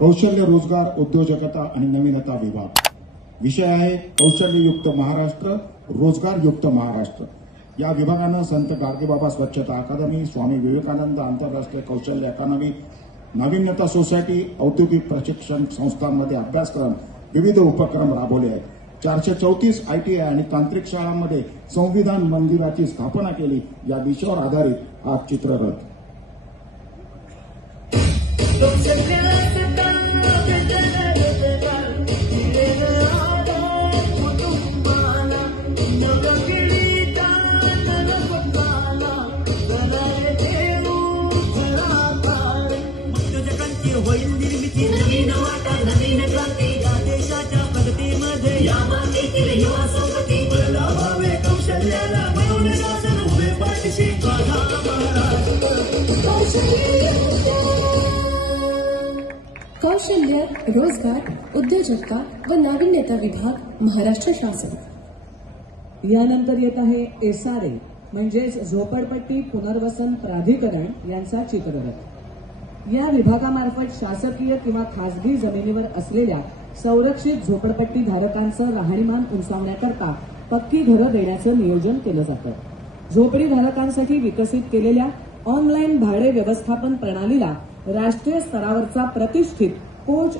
कौशल्य रोजगार उद्योजकता आणि नवीनता विभाग। विषय आहे कौशल्ययुक्त महाराष्ट्र, रोजगारयुक्त महाराष्ट्र। या विभागानं संत गाडगेबाबा स्वच्छता अकादमी, स्वामी विवेकानंद आंतरराष्ट्रीय कौशल्य अकादमी, नाविन्यता सोसायटी, औद्योगिक प्रशिक्षण संस्थांमध्ये अभ्यासक्रम, विविध उपक्रम राबवले आहेत। 434 ITI आणि तांत्रिक शाळांमध्ये संविधान मंदिराची स्थापना केली। या विषयावर आधारित हा चित्ररथ। कौशल्य रोजगार उद्योजकता व नाविन्यता विभाग, महाराष्ट्र शासन। यानंतर येत आहे SRA म्हणजेच झोपडपट्टी पुनर्वसन प्राधिकरण यांचा चित्ररथ। या विभागामार्फत शासकीय किंवा खासगी जमिनीवर असलेल्या संरक्षित झोपडपट्टी धारकांचं राहणीमान उंचावण्याकरता पक्की घरं देण्याचं नियोजन केलं जातं। झोपडी धारकांसाठी विकसित केलेल्या ऑनलाईन भाडे व्यवस्थापन प्रणालीला राष्ट्रीय स्तरावरचा प्रतिष्ठित कोच